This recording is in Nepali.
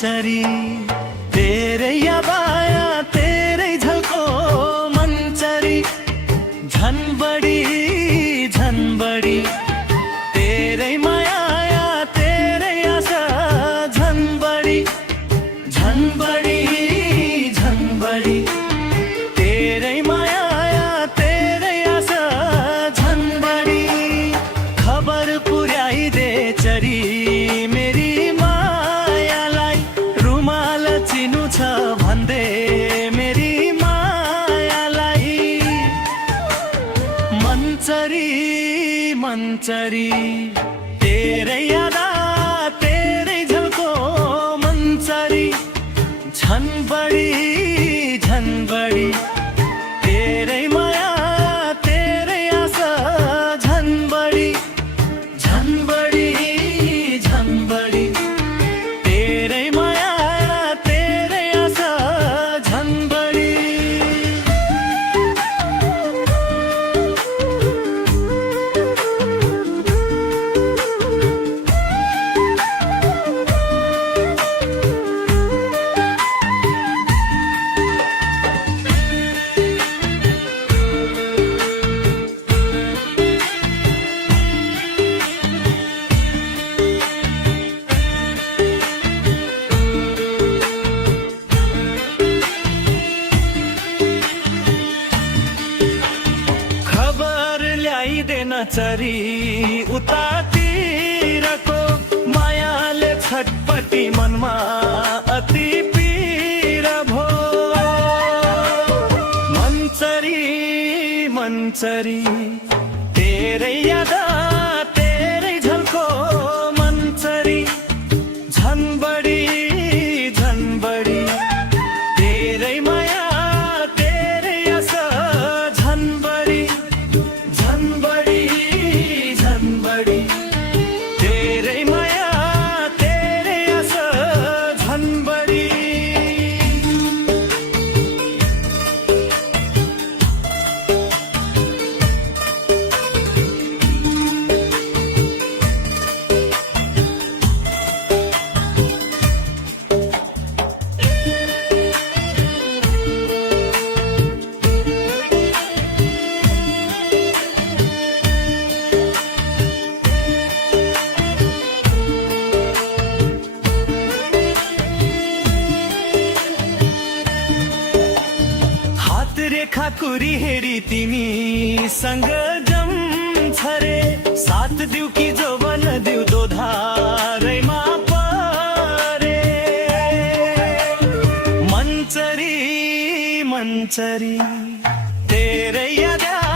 मन्चरी तेरै बाया तेरै झल्को मन्चरी झन बढी तेरै माया तेरै आशा झन बढी तेरै माया तेरै आशा झन बढी खबर पुर्याइदे चरी मेरी मायालाई रुमाल चिनु छ भन्दै मेरी मायालाई मन्चरी तेरै यादा तेरै झल्को मन्चरी झन बढी तेरै माया तेरै आशा झन बढी तेरै माया तेरै आशा झन बढी ल्याइदेन चरी उतातिरको मायाले छटपटी मनमा अति पीर भो मन्चरी तेरै यादा तेरै झल्को मन्चरी झन बढी तेरै माया तेरै आशा झन बढी तेरै माया तेरै आशा झन बढी रेखा कुरी हेरी तिमीसँग जम्छ रे साथ दिउ कि जोवन दिउ दोधारैमा परे मन्चरी तेरै यादा